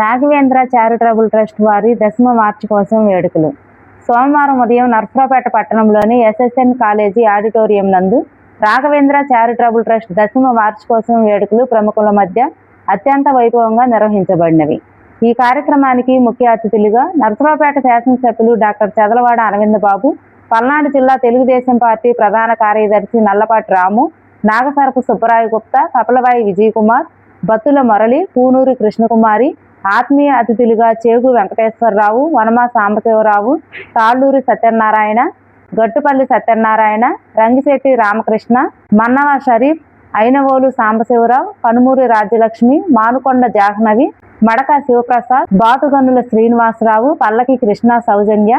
Raghavendra charitable trust వారి 10వ వార్షికోత్సవం వేడుకలు సోమవారం ఉదయం నర్సరావుపేట పట్టణంలోని ఎస్ఎస్ఎన్ కాలేజీ ఆడిటోరియం నందు రాఘవేంద్ర చారిటబుల్ ట్రస్ట్ 10వ వార్షికోత్సవం వేడుకలు ప్రముఖుల మధ్య అత్యంత వైభవంగా నిర్వహించబడినవి. ఈ కార్యక్రమానికి ముఖ్య అతిథులుగా నర్సరావుపేట శాసనసభ్యులు డాక్టర్ చదలవాడ అరవింద్ బాబు, పల్నాడు జిల్లా తెలుగుదేశం పార్టీ ప్రధాన కార్యదర్శి నల్లపాటి రాము, నాగసరపు సుబ్బరాయ గుప్తా, కపలవాయి విజయ్ కుమార్, బత్తుల మురళి, పూనూరి కృష్ణకుమారి, ఆత్మీయ అతిథులుగా చేగు వెంకటేశ్వరరావు, వనమా సాంబశివరావు, తాళ్ళూరి సత్యనారాయణ, గట్టుపల్లి సత్యనారాయణ, రంగిశెట్టి రామకృష్ణ, మన్నవ షరీఫ్, ఐనవోలు సాంబశివరావు, కనుమూరి రాజ్యలక్ష్మి, మానుకొండ జాహ్నవి, మడక శివప్రసాద్, బాతుగన్నుల శ్రీనివాసరావు, పల్లకి కృష్ణ సౌజన్య,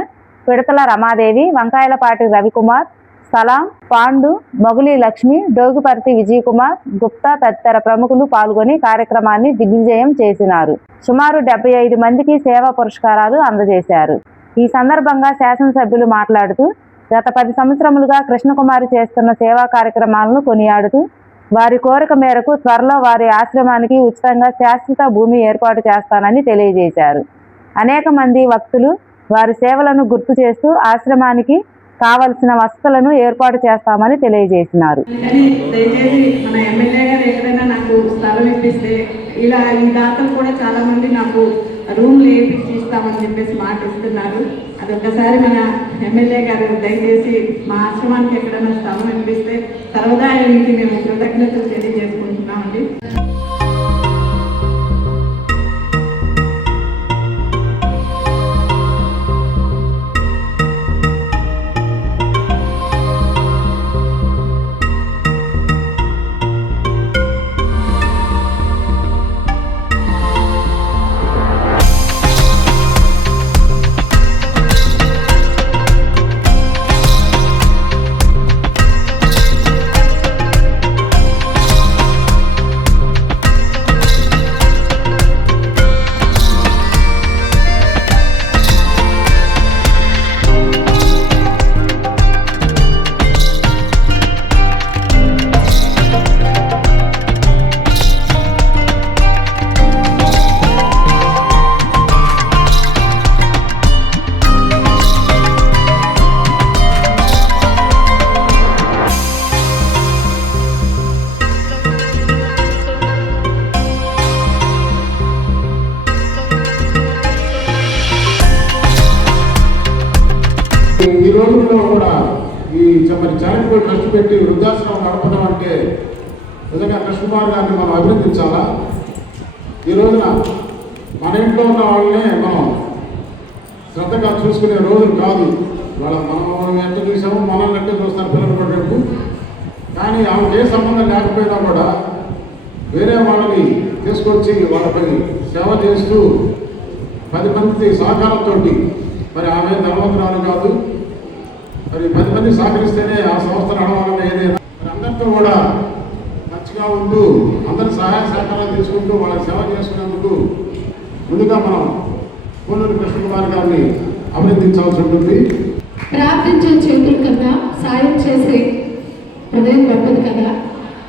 పిడతల రమాదేవి, వంకాయలపాటి రవికుమార్, సలాం, పాండు, మొగులి లక్ష్మి, డోగుపర్తి విజయ్ కుమార్, గుప్తా తదితర ప్రముఖులు పాల్గొని కార్యక్రమాన్ని దిగ్విజయం చేసినారు. సుమారు 75 మందికి సేవా పురస్కారాలు అందజేశారు. ఈ సందర్భంగా శాసనసభ్యులు మాట్లాడుతూ గత 10 సంవత్సరములుగా కృష్ణకుమారి చేస్తున్న సేవా కార్యక్రమాలను కొనియాడుతూ వారి కోరిక మేరకు త్వరలో వారి ఆశ్రమానికి ఉచితంగా శాశ్వత భూమి ఏర్పాటు చేస్తానని తెలియజేశారు. అనేక మంది భక్తులు వారి సేవలను గుర్తు చేస్తూ ఆశ్రమానికి కావలసిన వసతులను ఏర్పాటు చేస్తామని తెలియజేసినారు. దయచేసి మన ఎమ్మెల్యే గారు ఎక్కడైనా నాకు స్థలం ఇప్పిస్తే ఇలా ఈ దాతలు కూడా చాలా మంది నాకు రూమ్లు వేయించి ఇస్తామని చెప్పేసి మాట ఇస్తున్నారు. అదొక్కసారి మన ఎమ్మెల్యే గారు దయచేసి మా ఆశ్రమానికి ఎక్కడైనా స్థలం ఇప్పిస్తే సర్వదా ఆయనకి మేము కృతజ్ఞతలు తెలియజేసుకుంటున్నామండి. ఈ రోజుల్లో కూడా ఈ మరి చారిటబుల్ ట్రస్ట్ పెట్టి వృద్ధాశ్రమం నడపడం అంటే నిజంగా కృష్ణకుమార్ గారిని మనం అభినందించాలా. ఈ రోజున మన ఇంట్లో ఉన్న వాళ్ళనే మనం శ్రద్ధగా చూసుకునే రోజులు కాదు. మనం ఎంత చూసామో మనల్ని అంటే చూస్తారు పిల్లలు పడేపు. కానీ ఆమెకు ఏ సంబంధం లేకపోయినా కూడా వేరే వాళ్ళని తీసుకొచ్చి వాళ్ళపై సేవ చేస్తూ 10 మంది సహకారంతో, మరి ఆమె ధనవంతురాలు కాదు, మరి 10 మంది సహకరిస్తేనే ఆ సంస్థ నడవాలన్న ఏదైనా అందరితో కూడా మంచిగా ఉంటూ అందరి సహాయ సహకారాలు తీసుకుంటూ వాళ్ళకి సేవ చేసుకునేందుకు ముందుగా మనం పూనూరి కృష్ణకుమార్ గారిని అభినందించాల్సి ఉంటుంది. ప్రార్థించే చేతుల కన్నా సాయం చేసే హృదయం గొప్పది కదా.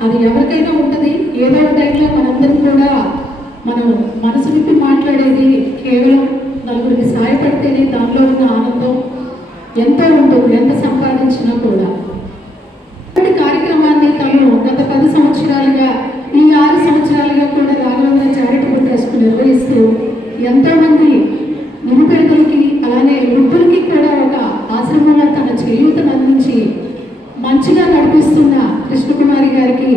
అది ఎవరికైనా ఉంటుంది. ఏదో ఒక టైంలో మనందరం కూడా మనం మనసు విప్పి మాట్లాడేది కేవలం నలుగురికి సహాయపడితేనే దానిలో ఉన్న ఆనందం ఎంతో ఉంటుంది, ఎంత సంపాదించినా కూడా. ఇటువంటి కార్యక్రమాన్ని తను గత 10 సంవత్సరాలుగా, ఈ 6 సంవత్సరాలుగా కూడా రాఘవేంద్ర చారిటబుల్ ట్రస్ట్ నిర్వహిస్తూ ఎంతోమంది నిరుపేదలకి అలానే వృద్ధులకి కూడా ఒక ఆశ్రమంలో తన చేయూతను అందించి మంచిగా నడిపిస్తున్న కృష్ణకుమారి గారికి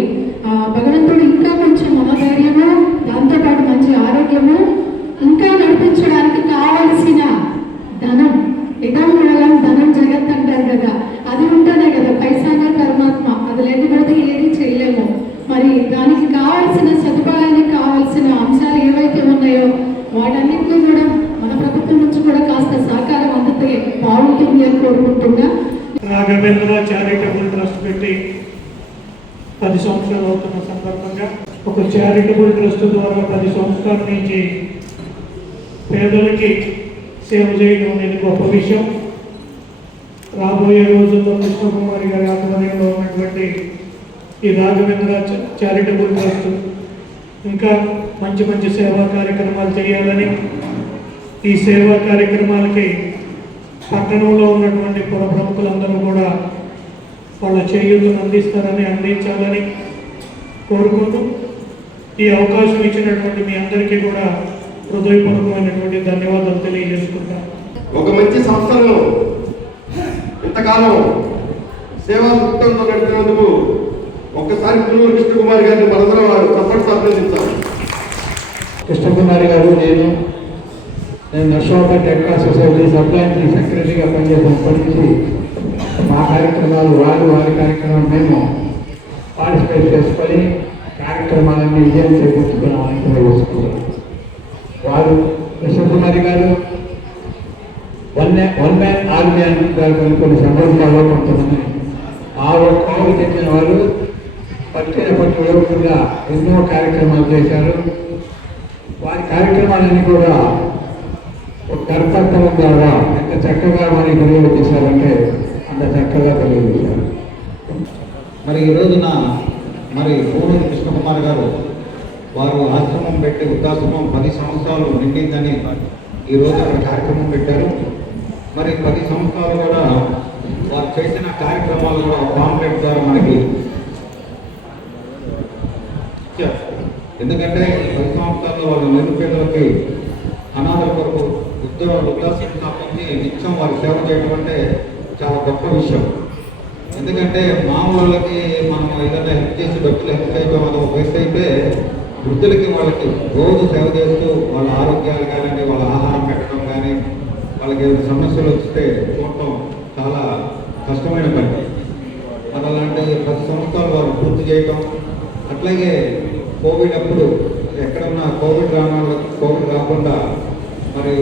భగవంతుడు ఇంకా కొంచెం మనోధైర్యము, దాంతోపాటు మంచి ఆరోగ్యము, ఇంకా నడిపించడానికి కావలసిన ధనం, ఇదం మూలం ధనం జగత్ అంటారు కదా, అది ఉంటేనే కదా పైసాగా పరమాత్మ. అది లేకపోతే ఏది చేయలేము. మరి దానికి కావాల్సిన సదుపాయానికి కావాల్సిన అంశాలు ఏవైతే ఉన్నాయో వాటన్నింటినీ కూడా మన ప్రభుత్వం నుంచి కూడా కాస్త సహకారం అందితే బాగుంటుంది అని కోరుకుంటున్నా. రాఘవేంద్ర చారిటబుల్ ట్రస్ట్ పెట్టి 10 సంవత్సరాలు అవుతున్న సందర్భంగా ఒక చారిటబుల్ ట్రస్ట్ ద్వారా 10 సంవత్సరాల నుంచి పేదలకి సేవ చేయడం అనేది గొప్ప విషయం. రాబోయే రోజుల్లో కృష్ణకుమారి గారి ఆధ్వర్యంలో ఉన్నటువంటి ఈ రాఘవేంద్ర చారిటబుల్ ట్రస్ట్ ఇంకా మంచి మంచి సేవా కార్యక్రమాలు చేయాలని, ఈ సేవా కార్యక్రమాలకి పట్టణంలో ఉన్నటువంటి పుర ప్రముఖులందరూ కూడా వాళ్ళ చేయూతను అందించాలని కోరుకుంటూ ఈ అవకాశం ఇచ్చినటువంటి మీ అందరికీ కూడా హృదయపూర్వకమైనటువంటి ధన్యవాదాలు తెలియజేసుకుంటాను. ఒక మంచి సంస్థలను ఇంతకాలం సేవా వృత్తంలో నడిపినందుకు ఒక్కసారి పుల్లూరు కృష్ణకుమారి గారిని మనందరం తప్పటి అభినందించాలి. కృష్ణకుమారి గారు, నేను నర్సరావుపేట రెడ్ క్రాస్ సొసైటీ సబ్లాంటి సెక్రటరీగా పనిచేసినప్పటి నుంచి మా కార్యక్రమాలు వారి కార్యక్రమాలు మేము పార్టిసిపేట్ చేసుకొని కార్యక్రమాలన్నీ విజయం చేకూర్చుకున్నామని తెలియజేసుకున్నాం. వారు కృష్ణకుమారి గారు వన్ మ్యాన్ ఆర్మీ అంటారు కొన్ని సందర్భాల్లో కొంతమంది ఆ ఒక్కరికి చెందిన వారు పట్టి యువకులుగా ఎన్నో కార్యక్రమాలు చేశారు. వారి కార్యక్రమాలన్నీ కూడా ఒక కర్తవ్యం ద్వారా ఎంత చక్కగా మనకి తెలియజేశారంటే అంత చక్కగా తెలియజేశారు. మరి ఈ రోజున పూనూరు కృష్ణకుమార్ గారు వారు ఆశ్రమం పెట్టి వృద్ధాశ్రమం 10 సంవత్సరాలు నిండిందని ఈరోజు అక్కడ కార్యక్రమం పెట్టారు. మరి 10 సంవత్సరాలు కూడా వారు చేసిన కార్యక్రమాలు కూడా పాంప్లెట్ ద్వారా మనకి ఇచ్చారు. ఎందుకంటే ఈ 10 సంవత్సరాల్లో వాళ్ళు నిరుపేదలకి అనాథల కొరకు వృద్ధాశ్రమం స్థాపించి నిత్యం వారు సేవ చేయడం అంటే చాలా గొప్ప విషయం. ఎందుకంటే మామూలుకి మనం ఏదైనా హెల్ప్ చేసి డబ్బులు హెల్ప్ చేయడం అది ఒక వేస్ట్ అయితే, వృద్ధులకి వాళ్ళకి రోజు సేవ చేస్తూ వాళ్ళ ఆరోగ్యాలు కానివ్వండి, వాళ్ళ ఆహారం పెట్టడం కానీ, వాళ్ళకి ఏదైనా సమస్యలు వస్తే చూడటం చాలా కష్టమైన పని. మరి అలాంటి 10 సంవత్సరాలు వారు పూర్తి చేయటం, అట్లాగే కోవిడ్ అప్పుడు ఎక్కడన్నా కోవిడ్ రాకుండా మరి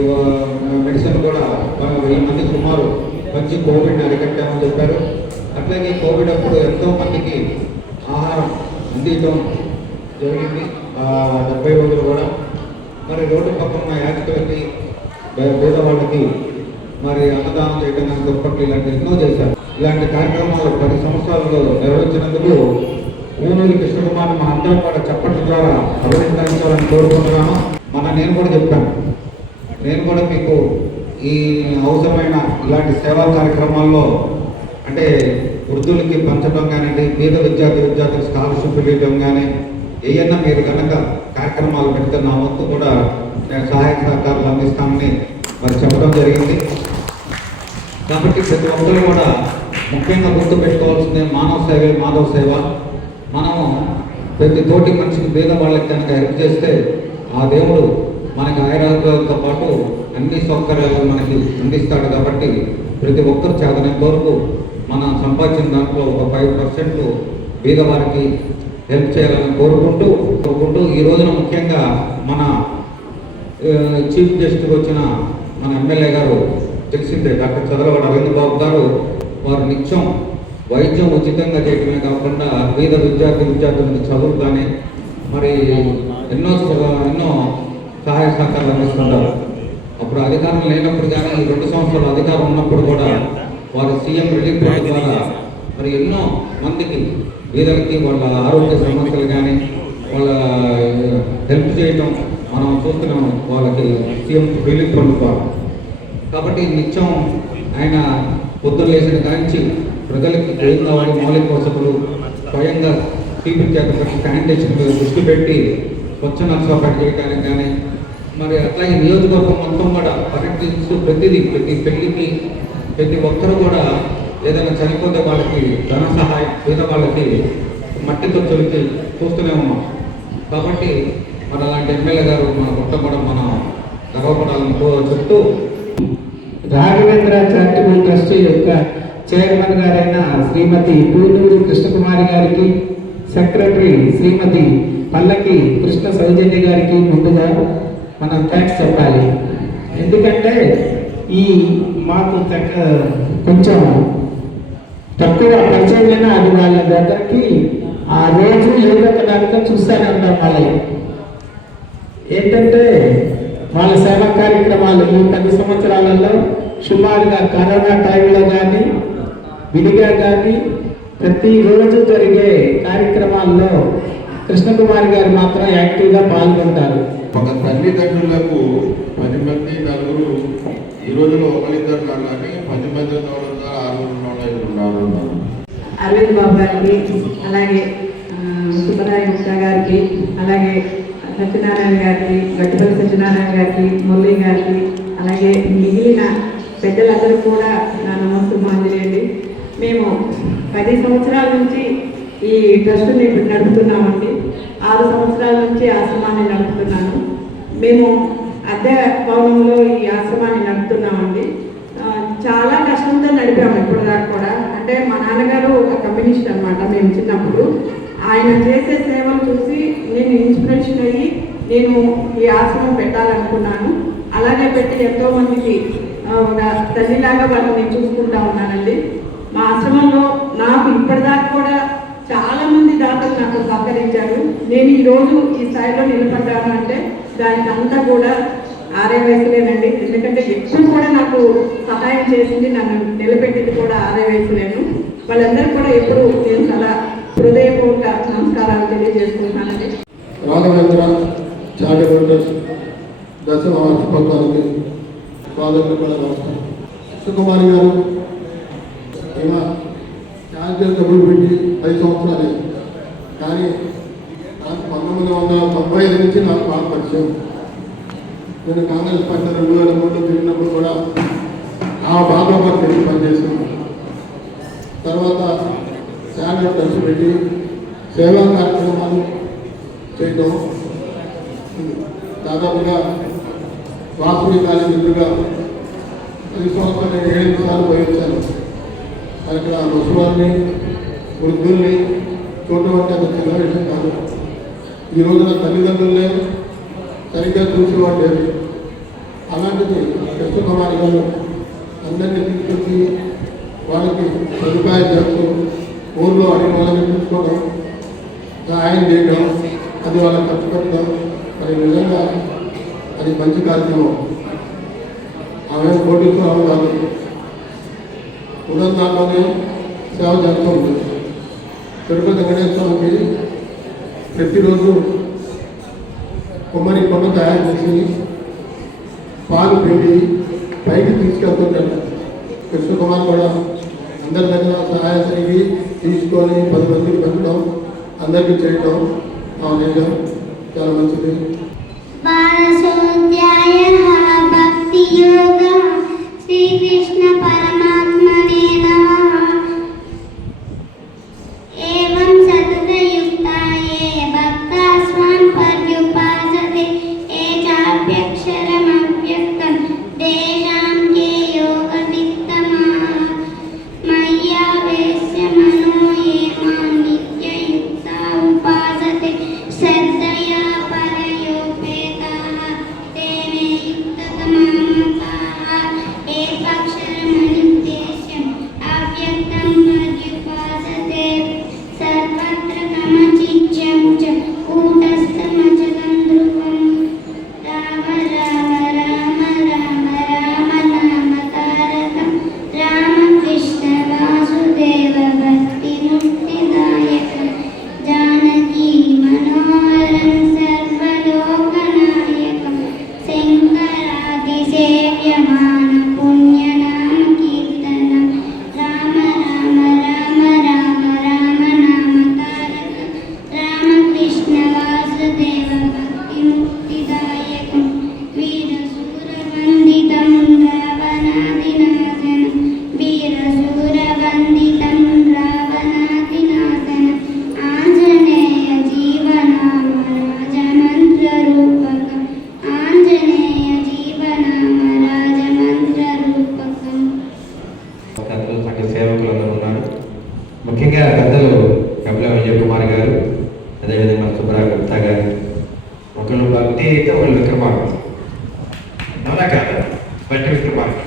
మెడిసిన్ కూడా 1000 మంది సుమారు మంచి కోవిడ్ని అరికట్టామని చెప్పారు. అట్లాగే కోవిడ్ అప్పుడు ఎంతో మందికి ఆహారం అందించడం జరిగింది 70 రోజులు కూడా. మరి రోడ్డు పక్కన యాక్చువల్కి పేదవాళ్ళకి మరి అన్నదానం చేయడం కానీ దుప్పట్లు ఇలాంటి ఎన్నో చేశారు. ఇలాంటి కార్యక్రమాలు 10 సంవత్సరాల్లో నిర్వహించినందుకు పూనూరు కృష్ణకుమార్ మా అందరం కూడా చప్పట్ల ద్వారా అభినందించాలని కోరుకుంటున్నాను. నేను కూడా చెప్పాను, నేను కూడా మీకు ఈ అవసరమైన ఇలాంటి సేవా కార్యక్రమాల్లో అంటే వృద్ధులకి పంచడం కానివ్వండి, పేద విద్యార్థులు స్కాలర్షిప్ ఇవ్వడం కానీ ఏమన్నా మీరు కనుక కార్యక్రమాలు పెడితే నా వంతు కూడా నేను సహాయ సహకారాలు అందిస్తామని మరి చెప్పడం జరిగింది. కాబట్టి ప్రతి ఒక్కరు కూడా ముఖ్యంగా గుర్తు పెట్టుకోవాల్సిందే మానవ సేవే మాధవ సేవ. మనము ప్రతి తోటి మనిషికి పేద వాళ్ళకి కనుక హెల్ప్ చేస్తే ఆ దేవుడు మనకి ఆయురాలతో పాటు అన్ని సౌకర్యాలు మనకి అందిస్తాడు. కాబట్టి ప్రతి ఒక్కరు చేతనంత వరకు మనం సంపాదించిన దాంట్లో ఒక 5% పేదవారికి హెల్ప్ చేయాలని కోరుకుంటూ ఈ రోజున ముఖ్యంగా మన చీఫ్ గెస్ట్కి వచ్చిన మన ఎమ్మెల్యే గారు తెలిసిందే, డాక్టర్ చదలవాడ అరవింద్ బాబు గారు. వారు నిత్యం వైద్యం ఉచితంగా చేయడమే కాకుండా పేద విద్యార్థులకు చదువు కానీ మరి ఎన్నో సహాయ సహకారాలు అందిస్తుంటారు. అప్పుడు అధికారం లేనప్పుడు కానీ 2 సంవత్సరాలు అధికారం ఉన్నప్పుడు కూడా వారు సీఎం రిలీఫ్ ఫండ్ ద్వారా మరి ఎన్నో మందికి పేదలకి వాళ్ళ ఆరోగ్య సమస్యలు కానీ వాళ్ళ హెల్ప్ చేయటం మనం చూస్తున్నాము వాళ్ళకి సీఎం రిలీఫ్ ఫండ్ ద్వారా. కాబట్టి నిత్యం ఆయన పొద్దున్న లేచిన కాంచి ప్రజలకి ఏం కావాలి మౌలిక వసతులు స్వయంగా టీపీ చేత శానిటేషన్ దృష్టి పెట్టి స్వచ్ఛ నర్సాపేట చేయడానికి కానీ మరి అట్లాగే నియోజకవర్గం మొత్తం కూడా పర్యటిస్తూ ప్రతి పెళ్లికి ప్రతి ఒక్కరు కూడా ఏదైనా చనిపోతే వాళ్ళకి ధన సహాయం, పేద వాళ్ళకి మట్టితో తొలికి చూస్తూనే ఉన్నాం. కాబట్టి మరి అలాంటి ఎమ్మెల్యే గారు మన మొత్తం కూడా మనం గర్వపడాలని చెప్తూ రాఘవేంద్ర చారిటబుల్ ట్రస్ట్ యొక్క చైర్మన్ గారైన శ్రీమతి పూనూరు కృష్ణకుమారి గారికి, సెక్రటరీ శ్రీమతి పల్లకి కృష్ణ సౌజన్య గారికి ముందుగా మనం థ్యాంక్స్ చెప్పాలి. ఎందుకంటే ఈ మాకు కొంచెం తక్కువ పరిచయమైన అది వాళ్ళ దగ్గరికి ఆ రోజు ఏదో ఒక దానితో చూస్తూనే ఉంటాం. వాళ్ళని ఏంటంటే వాళ్ళ సేవా కార్యక్రమాలు ఈ 10 సంవత్సరాలలో సుమారుగా కరోనా టైంలో కానీ విడిగా కానీ ప్రతిరోజు జరిగే కార్యక్రమాల్లో కృష్ణకుమారి గారు మాత్రం యాక్టివ్గా పాల్గొంటారు. ఒక తల్లిదండ్రులకు 10 మంది నలుగురు ఈ రోజులో ఒకరిద్దరు కానీ 10 మంది ఉన్నవాళ్ళు 6 ఉన్నవాళ్ళు. అరవింద్ బాబు గారికి, అలాగే సుబ్బరాయ గుప్తా గారికి, అలాగే సత్యనారాయణ గారికి, గట్టుపల్లి సత్యనారాయణ గారికి, మురళి గారికి, అలాగే మిగిలిన పెద్దలందరూ కూడా నా నమస్కారం. మేము 10 సంవత్సరాల నుంచి ఈ ట్రస్ట్ని నడుపుతున్నామండి. 6 సంవత్సరాల నుంచి ఆశ్రమాన్ని నడుపుతున్నాను. మేము అద్దె భవనంలో ఈ ఆశ్రమాన్ని నడుపుతున్నామండి. చాలా కష్టంతో నడిపాము ఇప్పటిదాకా కూడా. అంటే మా నాన్నగారు ఒక కమ్యూనిస్ట్ అనమాట. మేము చిన్నప్పుడు ఆయన చేసే సేవలు చూసి నేను ఇన్స్పిరేషన్ అయ్యి నేను ఈ ఆశ్రమం పెట్టాలనుకున్నాను. అలాగే పెట్టి ఎంతోమందికి ఒక తల్లిలాగా వాళ్ళని చూసుకుంటా ఉన్నానండి. మా ఆశ్రమంలో నాకు ఇప్పటిదాకా కూడా చాలామంది దాతలు నాకు సహకరించారు. నేను ఈరోజు ఈ స్థాయిలో నిలబడ్డాను అంటే దానికి అంతా కూడా ఆర్యవయసులేనండి. ఎందుకంటే ఎక్కువ కూడా నాకు సహాయం చేసింది, నన్ను నిలబెట్టింది కూడా ఆర్యవయసులేను. వాళ్ళందరూ కూడా ఎప్పుడు నేను చాలా హృదయపూర్వక నమస్కారాలు తెలియజేసుకుంటున్నానండి. రాఘవేంద్ర చారిటబుల్ ట్రస్ట్ దశమ వార్షికోత్సవానికి స్వాగతం కూడా నమస్కారం. కృష్ణకుమారి గారు ఈమె చారిటబుల్ డబ్బులు పెట్టి 10 సంవత్సరాలు. కానీ నాకు 1995 నుంచి నాకు బాగా పరిచయం. నేను కాంగ్రెస్ పార్టీ 2003 తిరిగినప్పుడు కూడా ఆ బాగా పెట్టి పనిచేసాను. తర్వాత శాండ్లో కలిసి పెట్టి సేవా కార్యక్రమాలు చేయడం, దాదాపుగా వాసవి కాలేజీ ఎదురుగా 10 సంవత్సరాలు 7 సార్లు పోయి వచ్చాను. అక్కడ ముసలాన్ని వృద్ధుల్ని చూడటం అంటే అది చిన్న విషయం కాదు. ఈ రోజున తల్లిదండ్రులనే సరిగ్గా చూసేవాడు లేదు. అలాంటిది కృష్ణకుమారి గారు అందరినీ తీసుకొచ్చి వాళ్ళకి సదుపాయం చేస్తూ ఊళ్ళో అడిగిన వాళ్ళని చూసుకోవడం, సహాయం చేయడం, అది వాళ్ళకి ఖర్చు పెట్టడం, మరి నిజంగా అది మంచి కార్యక్రమం. ఆమె కోటీశ్వరం కాదు, ఉదయం దాంట్లోనే సేవ చేస్తూ ఉంటుంది. తిరుపతి వెంకటేశ్వరకి ప్రతిరోజు కొమ్మరి కొమ్మ తయారు చేసి పాలు పిండి పైకి తీసుకెళ్తుంటాడు. కృష్ణకుమార్ కూడా అందరి దగ్గర సహాయం జరిగి తీసుకొని 10 మందికి పెట్టడం, అందరికీ చేయడం నిజం చాలా మంచిది. భక్తి యోగ శ్రీకృష్ణ పరమాత్మనే నమః. ఏవం సతతయుక్తాయే భక్తాస్మాన్ పర్యుపాసతే ఏ చాప్యక్షరమవ్యక్తం తేషాం కే యోగవిత్తమాః. మయ్యావేశ్య మనో ఏ మాం నిత్యయుక్తా ఉపాసతే శ్రద్ధయా పరయోపేతాః తే మే యుక్తతమామతాః. ఏకాక్షరమనిర్దేశ్యం అవ్యక్తం పర్యుపాసతే సర్వత్ర కమచిత్యం చ కూటస్థమచలం ధ్రువం. రామ రామ రామ రామ రామ నామ తారకం రామకృష్ణ వాసుదేవ భక్తి ముక్తిదాయకం జానకీ మనోహరం సర్వలోకనాయకం శంకరాదిసేవ్యమాన పుణ్యనామ కీర్తనం. రామ రామ రామ రామ రామ నామ తారకం రామకృష్ణ వాసుదేవ భక్తి ముక్తిదాయకం వీరశూరవందితం రావణాదినాశనం వీరశూరవందితం రావణాదినాశనం ఆంజనేయ జీవనామ రాజమంత్రరూపకం ఆంజనేయ జీవనామ రాజమంత్రరూపకం. పెద్దలు సంఘ సేవకులు అందరూ ఉన్నారు. ముఖ్యంగా పెద్దలు కపిల విజయ్ కుమార్ గారు, అదేవిధంగా సుబ్బరాయ గుప్తా గారు. ఒకళ్ళు భక్తి అయితే ఒకళ్ళు విక్రమార్కం. అవునా కాదు? బట్టి విక్రమార్కం.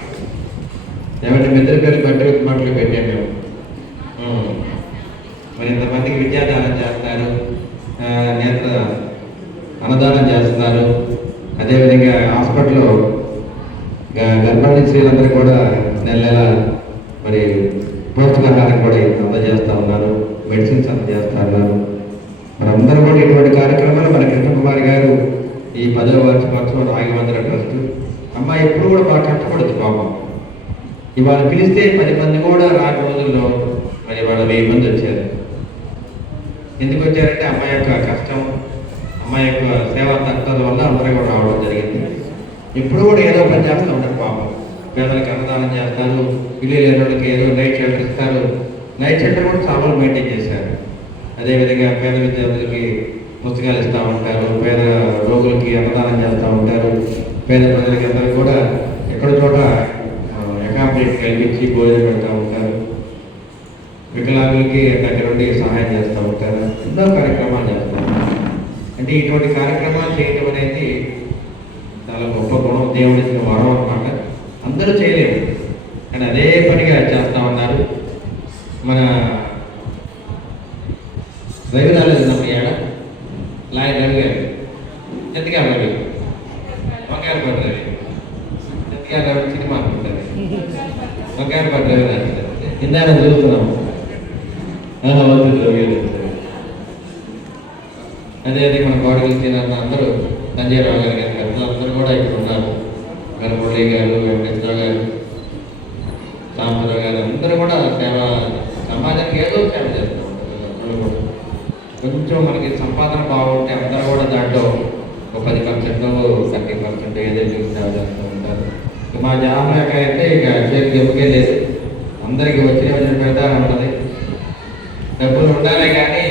ఏమంటే మీ ఇద్దరి పేరు బట్టి విక్రమార్కులు పెట్టాము మేము. మరి ఇంతమందికి విద్యాదానం చేస్తున్నారు, నేత్ర అన్నదానం చేస్తున్నారు. అదేవిధంగా హాస్పిటల్లో గర్భిణీ స్త్రీలందరూ కూడా నెల నెల మరి పౌష్టికాహారం కూడా అందజేస్తూ ఉన్నారు, మెడిసిన్స్ అందజేస్తూ ఉన్నారు. మరి అందరూ కూడా 10వ వార్షికోత్సవం రాఘవేంద్ర ట్రస్ట్. అమ్మాయి ఎప్పుడు కూడా బాగా కష్టపడుతుంది పాపం. ఇవాళ పిలిస్తే 10 మంది కూడా రాని రోజుల్లో మరి వాళ్ళ 1000 మంది వచ్చారు. ఎందుకు వచ్చారంటే అమ్మాయి యొక్క కష్టం, అమ్మాయి యొక్క సేవా తత్వాల వల్ల అందరూ కూడా రావడం జరిగింది. ఇప్పుడు కూడా ఏదో పని చేస్తూ ఉంటారు పాపం. పేదలకు అన్నదానం చేస్తారు, ఇల్లు లేని వాళ్ళకి ఏదో నైట్ షెల్టర్ ఇస్తారు. నైట్ షెల్టర్ కూడా చాలా మెయింటైన్ చేశారు. అదేవిధంగా పేద విద్యార్థులకి పుస్తకాలు ఇస్తూ ఉంటారు, పేద రోగులకి అన్నదానం చేస్తూ ఉంటారు. పేద ప్రజలకి అందరూ కూడా ఎక్కడ చోట అకామిడేట్ కల్పించి భోజనం పెడతా ఉంటారు. వికలాంగులకి దగ్గర నుండి సహాయం చేస్తూ ఉంటారు. ఎన్నో కార్యక్రమాలు చేస్తూ ఉంటారు. అంటే ఇటువంటి కార్యక్రమాలు చేయడం అనేది చాలా గొప్ప గుణం, దేవుడిచ్చిన వరం అన్నమాట. అందరూ చేయలేరు, కానీ అదే పనిగా చేస్తూ ఉన్నారు. మన రవి రాలేదు నమ్మయ్యాడ లాయర్ రవి గారు, ఎంతగారు రవి, వంకాయలు పడ్డ రవి, ఎంతగారు రవి సినిమా అనుకుంటారు, వంకాయలు పడ్డ రవి రాదు. ఇందాక చూస్తున్నాము వద్దు రవి. అదే మన గోడలు తిన్న అందరూ సంజయ్ రావు గారు అందరూ కూడా ఇక్కడ ఉన్నారు. గణమురళి గారు, వెంకటేశ్వర గారు, సాంబరావు గారు అందరూ కూడా సేవ, సమాజానికి ఏదో సేవ చేస్తూ ఉంటారు. అందరూ కూడా కొంచెం మనకి సంపాదన బాగుంటే అందరూ కూడా దాంట్లో ఒక 10%, 30% ఏదైతే సేవ చేస్తూ ఉంటారు. మా జామరేఖ అయితే ఇక చేతికి ఎప్పుకే లేదు, అందరికీ వచ్చిన పెడతానే ఉంటుంది. డబ్బులు ఉండాలి కానీ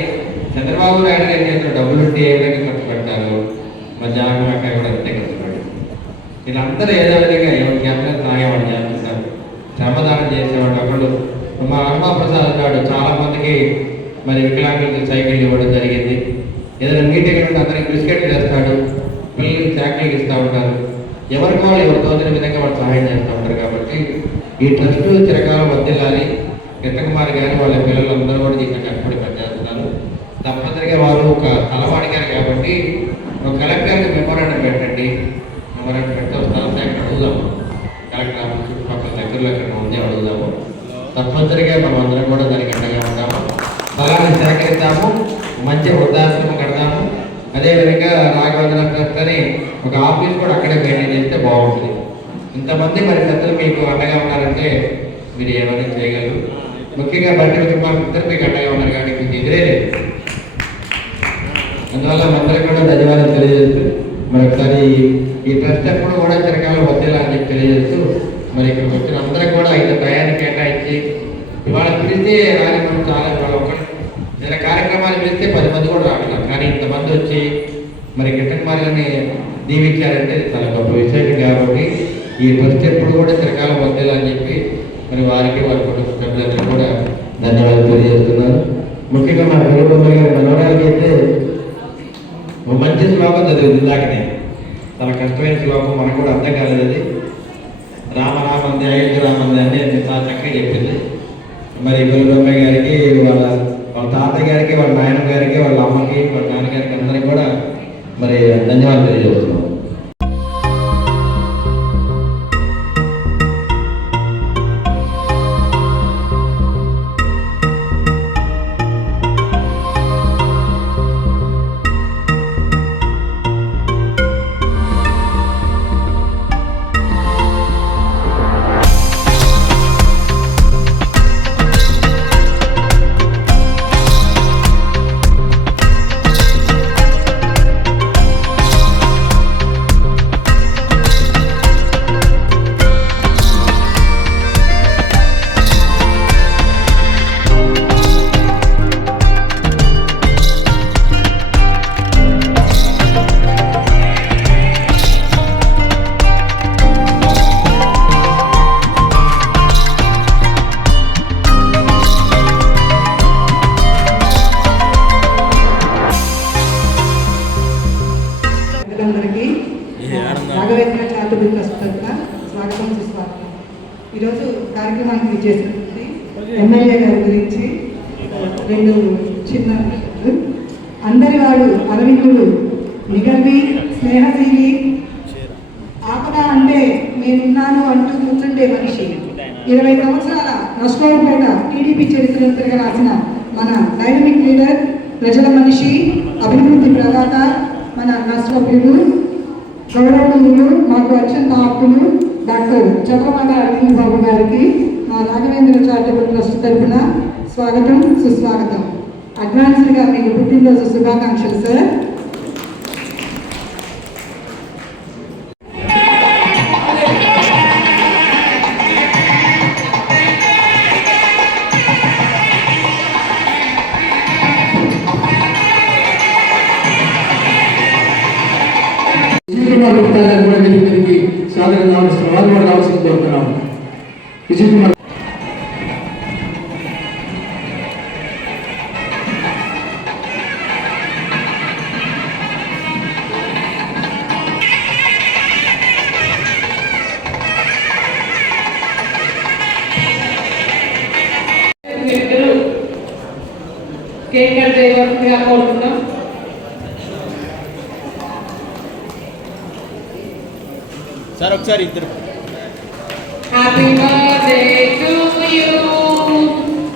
చంద్రబాబు నాయుడు గారి చేతిలో డబ్బులు ఉంటే ఏ విధంగా ఖర్చు పెడతారు, మా జామరేఖ కూడా అంతే ఖర్చు పెడతారు. వీళ్ళందరూ ఏదో విధంగా ఎవరు చేస్తారు, తాగేవాడు చేస్తుంటారు, శ్రమదానం చేసేవాడు. ఒకళ్ళు మా హనుమాప్రసాద్ గారు చాలా మందికి మరి వికలాంగులకి సైకిల్ ఇవ్వడం జరిగింది. ఏదైనా మీటింగ్ ఉంటే అందరికి బిస్కెట్లు చేస్తాడు, పిల్లలకి చాక్లెట్లు ఇస్తూ ఉంటారు. ఎవరికి వాళ్ళు ఎవరు తోచిన విధంగా వాళ్ళు సహాయం చేస్తూ ఉంటారు. కాబట్టి ఈ ట్రస్ట్ చిరకాలం వర్ధిల్లాలి. కృష్ణకుమారి గారు వాళ్ళ పిల్లలందరూ కూడా దీన్ని కష్టపడి పనిచేస్తున్నారు. తప్పనిసరిగా వాళ్ళు ఒక తలవాడిగారు కాబట్టి ఒక కలెక్టర్కి మెమోరాండం పెట్టండి. మెమోరాండం పెడితే స్థలం ఎక్కడ అడుగుదాము, కలెక్టర్ ఆఫీస్ చుట్టుపక్కల దగ్గరలో ఎక్కడ ఉంది అడుగుదాము. తప్పనిసరిగా మనం అందరం కూడా దానికి అండగా ఉంటాము. స్థలాన్ని సేకరిద్దాము, మంచి వృద్ధాశ్రమం కడదాము. అదేవిధంగా రాఘవేంద్ర ట్రస్ట్ అని ఒక ఆఫీస్ కూడా అక్కడే మెయింటైన్ చేస్తే బాగుంటుంది. ఇంతమంది మరి పెద్దలు మీకు అండగా ఉన్నారంటే మీరు ఏమైనా చేయగలరు. ముఖ్యంగా బట్టి కుటుంబాలు ఇద్దరు మీకు అండగా ఉన్నారు కాబట్టి మీకు ఎదురే లేదు. అందువల్ల అందరికీ కూడా ధన్యవాదాలు తెలియజేస్తూ మరొకసారి ఈ ట్రస్ట్ ఎప్పుడు కూడా చిరకాలం వద్దేలా అని చెప్పి తెలియజేస్తూ మరి ఇక్కడికి వచ్చిన అందరూ కూడా ఇంత టయాన్ని కేటాయించి ఇవాళ పిలిస్తే రాని మనం చాలా ఇవాళ ఒకటి ఏదైనా కార్యక్రమాలు పిలిస్తే 10 మంది కూడా రాగలరు. కానీ ఇంతమంది వచ్చి మరి కృష్ణకుమారిని దీవించారంటే చాలా గొప్ప విషయం. కాబట్టి ఈ ట్రస్ట్ ఎప్పుడు కూడా చిరకాలం వద్దేలా అని చెప్పి మరి వారికి వారి కుటుంబ సభ్యులందరూ కూడా ధన్యవాదాలు తెలియజేస్తున్నారు. ముఖ్యంగా మన రఘుబొమ్మ గారి మనవరాలకి అయితే ఒక మంచి శ్లోకం చదివింది ఇందాకనే. చాలా కష్టమైన శ్లోకం, మనకు కూడా అర్థం కాలేదు. అది రామనామంది అయోధ్య రామంది అని చాలా చక్కగా చెప్పింది. మరి రఘుబొమ్మ గారికి వాళ్ళ తాతయ్య గారికి, వాళ్ళ నాయన గారికి, వాళ్ళ అమ్మకి, వాళ్ళ నాన్నగారికి అందరికీ కూడా మరి ధన్యవాదాలు తెలియజేస్తున్నాం. రాఘవేంద్ర చారిటబుల్ ట్రస్ట్ తరఫున స్వాగతం సుస్వాగతం. ఈరోజు కార్యక్రమానికి చేసినటువంటి ఎమ్మెల్యే గారి గురించి 2 చిన్న అందరి వాడు అరవిందుడు, నిగర్వి, స్నేహశీలి, ఆపద అంటే నేనున్నాను అంటూ కూర్చుండే మనిషి. 20 సంవత్సరాల నష్టపేట టీడీపీ చరిత్రను తిరగ రాసిన మన డైనమిక్ లీడర్, ప్రజల మనిషి, అభివృద్ధి ప్రదాత మన రాష్ట్రసభ్యుడు గౌరవనీయులు మాకు అత్యంత ఆప్తులు డాక్టర్ చంద్రమాల అరవింద్ బాబు గారికి మా రాఘవేంద్ర చారిటబుల్ ట్రస్ట్ తరఫున స్వాగతం సుస్వాగతం. అడ్వాన్స్డ్గా మీకు పుట్టినరోజు శుభాకాంక్షలు సార్. విజయ్ కుమార్ గుప్తా గారు కూడా మీదకి సాధారణ రావాల్సిన వాళ్ళు కూడా రావాల్సింది కోరుతున్నాము. విజయ్ కుమార్ కేక్ కట్ చేయవలసిందిగా కోరుతున్నాం. సార్ ఒకసారి ఇద్దరు. Happy birthday to you,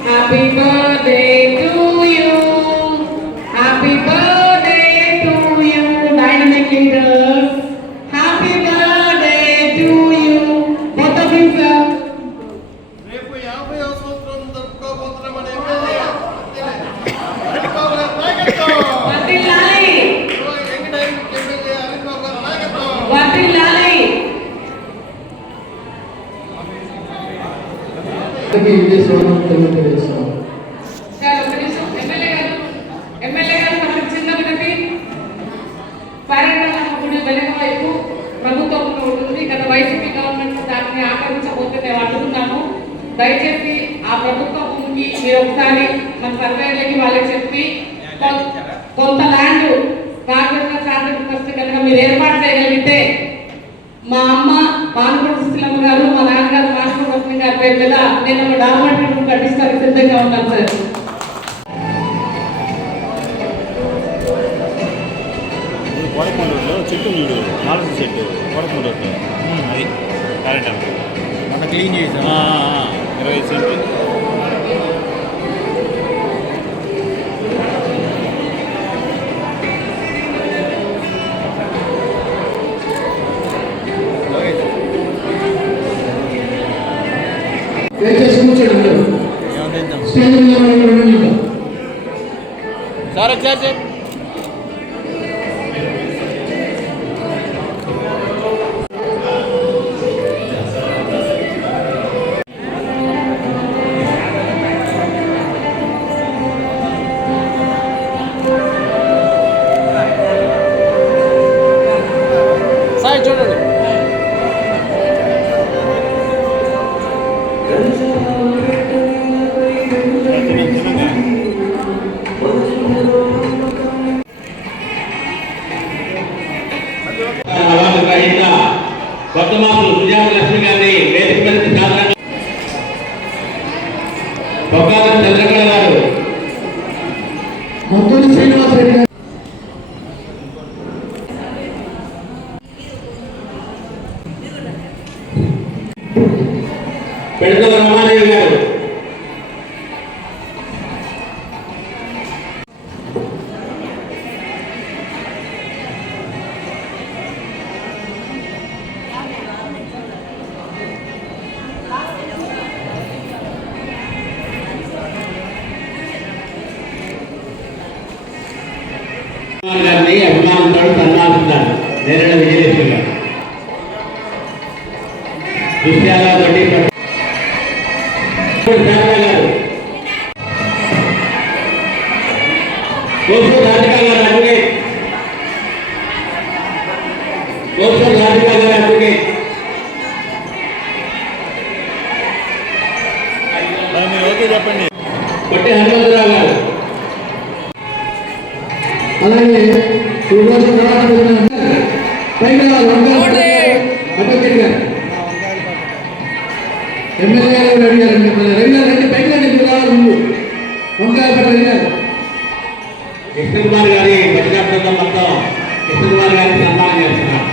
happy birthday to you, happy birthday to you dynamic leaders, happy birthday to you both of you sir. రేపు 50వ సంవత్సరం జరుపుకోబోతున్నామని వర్ధిల్లాలి, వర్ధిల్లాలి. సార్ ఒక నిమిషం. ఎమ్మెల్యే గారు మనకు చిన్న వినతి. పర్యటన గుడి వెనక వైపు ప్రభుత్వం ఉంటుంది. గత వైసీపీ గవర్నమెంట్ దాన్ని ఆక్రమించబోతే మేము అడుగుతున్నాము. దయచేసి ఆ ప్రభుత్వ భూమికి మీరు ఒకసారి మన సర్వేలకి వాళ్ళకి చెప్పి కొంత ల్యాండ్ రాఘవేంద్ర చారిటబుల్ ట్రస్ట్ కనుక మీరు ఏర్పాటు చేయగలిగితే మా అమ్మ బానుకోట సుశీలమ్మ గారు, మా నాన్నగారు మాస్టర్ వసంత గారి పేరు మీద నేను ఒక డాక్యుమెంట్ కట్టిస్తానికి సిద్ధంగా ఉన్నాను సార్. కొడకుండూరులో చెట్టు చూడు, నాలుగు చెట్టు కొడకుండూరులో అది కరెక్ట్ మొన్న క్లీన్ చేసాం. 25 సెంట్లు. సార్ ఒకసారి సార్ సార్ చూడండి. కొత్తమాసులు సుజాత లక్ష్మి గారిని వేదిక మీద సాధారణ బొక్కాల చంద్రకళ గారు, ముత్తూరు శ్రీనివాస రెడ్డి గారు, పెడతల రమాదేవి గారు, గారిని అభిమానులతో సన్మానిస్తున్నారు. నేరేళ్ల విజయలక్ష్మి గారు దృశ్యాల తోటి గారు, కోసూ రాధిక గారు అడ్వకేట్, కోసూ రాధిక గారు అడ్వకేట్, మీరు ఓకే చెప్పండి. కొట్టి హనుమంతరావు గారు, అలాగే అడ్వకేట్ గారు, ఎమ్మెల్యే గారు అడిగారండి. రెగ్యులర్ రండి, పైకి రండి, ముందు వంకాయపేట వెళ్ళారు. కృష్ణకుమార్ గారి బతికా బృందం మొత్తం కృష్ణకుమార్ గారికి సన్మానం చేస్తున్నారు.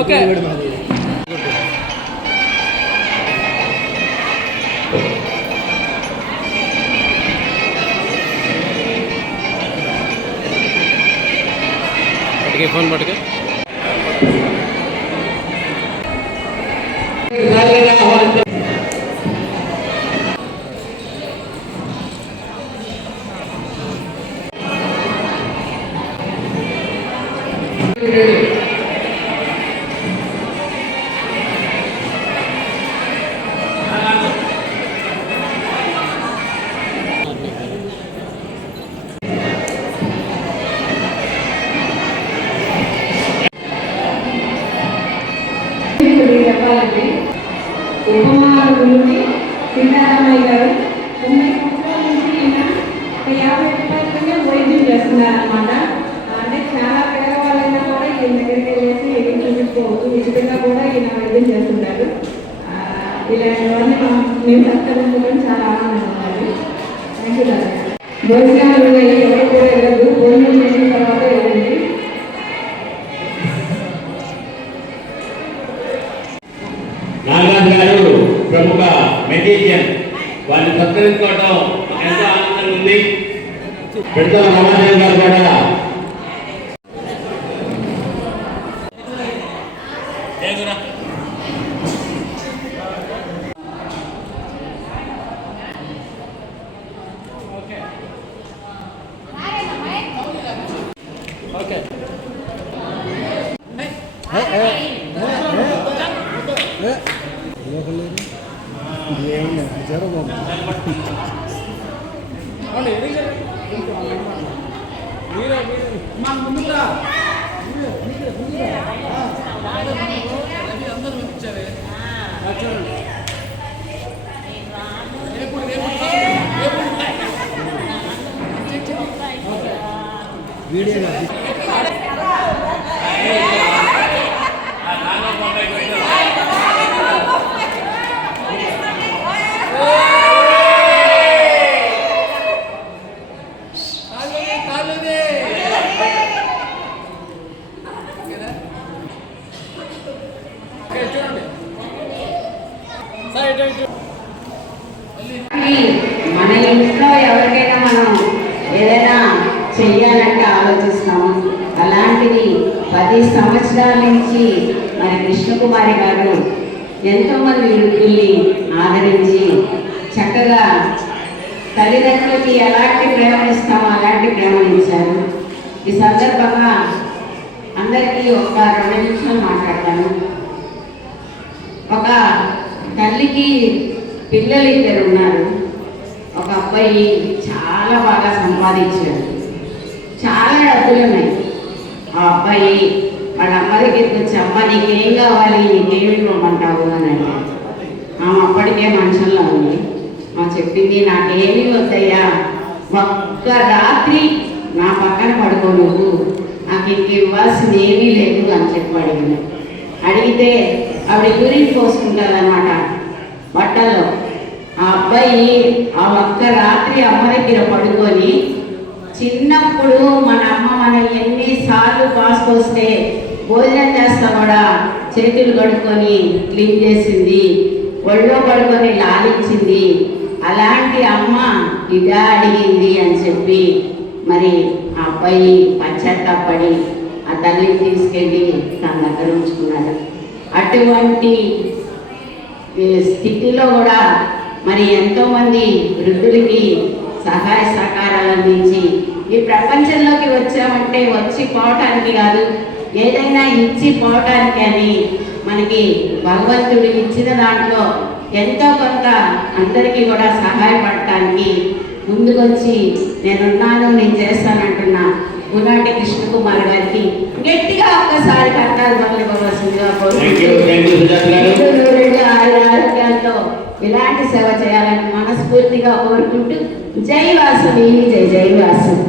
ఓకే ఫోన్ పట్టుకే చెప్పాలంటే ఉపమానుడి సీతారామయ్య గారు 9 సంవత్సరాల నుంచి ఈయన 50 రూపాయలతోనే వైద్యం చేస్తున్నారనమాట. అంటే చాలా పేదవాళ్ళైనా కూడా ఈయన దగ్గరికి వెళ్ళేసి ఏం చూపించుకోవచ్చు, ఉచితంగా కూడా ఈయన వైద్యం చేస్తున్నారు. ఇలాంటి వారిని మేము సత్కరించుకోవడం చాలా ఆనందంగా ఉన్నది. Thank you doctor. భోజనాలు ఎవరు కూడా వెళ్ళదు, భోజనం చేసిన తర్వాత వెళ్ళండి. నాగరాజు గారు ప్రముఖ మెజిషియన్, వారిని సత్కరించుకోవడం ఎంతో ఆనందంగా ఉంది. పెడతల రామారావు గారు కూడా మన ఇంట్లో ఎవరికైనా మనం ఏదైనా చెయ్యాలంటే ఆలోచిస్తాము. అలాంటిది 10 సంవత్సరాల నుంచి మరి కృష్ణకుమారి గారు ఎంతోమంది వృద్ధుల్ని ఆదరించి చక్కగా తల్లిదండ్రులకి ఎలాంటి ప్రేమ ఇస్తామో అలాంటి ప్రేమను ఇచ్చారు. ఈ సందర్భంగా అందరికీ ఒక 2 నిమిషాలు మాట్లాడతాను. ఒక తల్లికి పిల్లలు 2 ఉన్నారు. ఒక అబ్బాయి చాలా బాగా సంపాదించాడు, చాలా డబ్బులు ఉన్నాయి. ఆ అబ్బాయి వాళ్ళ అమ్మ దగ్గరికి వచ్చి, అమ్మ నీకేం కావాలి, నీకేమి ఇవ్వమంటావు అని అంటే ఆమె అప్పటికే మంచంలో ఉంది. మా చెప్పింది, నాకేమీ వద్దయ్యా, ఒక్క రాత్రి నా పక్కన పడుకో, నువ్వు నాకు ఇంక ఇవ్వాల్సింది ఏమీ లేదు అని చెప్పి అడిగితే ఆవిడ యూరిన్ పోసుకుంటారనమాట బట్టల్లో. ఆ అబ్బాయి ఆ ఒక్క రాత్రి అమ్మ దగ్గర పడుకొని, చిన్నప్పుడు మన అమ్మ మనం ఎన్నిసార్లు పాసుకొస్తే భోజనం చేస్తా కూడా చేతులు కడుక్కొని క్లీన్ చేసింది, ఒళ్ళో పడుకొని లాలించింది. అలాంటి అమ్మ ఇదా అడిగింది అని చెప్పి మరి ఆ అబ్బాయి పశ్చాత్తాపడి ఆ తల్లిని తీసుకెళ్ళి తన దగ్గర ఉంచుకున్నాడు. అటువంటి స్థితిలో కూడా మరి ఎంతోమంది వృద్ధులకి సహాయ సహకారాలు అందించి ఈ ప్రపంచంలోకి వచ్చామంటే వచ్చి పోవటానికి కాదు, ఏదైనా ఇచ్చి పోవటానికి అని మనకి భగవంతుడు ఇచ్చిన దాంట్లో ఎంతో కొంత అందరికీ కూడా సహాయపడటానికి ముందుకొచ్చి నేనున్నాను, నేను చేస్తానంటున్నా గునాటి కృష్ణకుమార్ గారికి గట్టిగా ఒక్కసారి కట్టాలి పగలవలసిందిగా ఆరోగ్యాలతో ఇలాంటి సేవ చేయాలని మనస్ఫూర్తిగా కోరుకుంటూ జై వాసవి, జై జై వాసవి.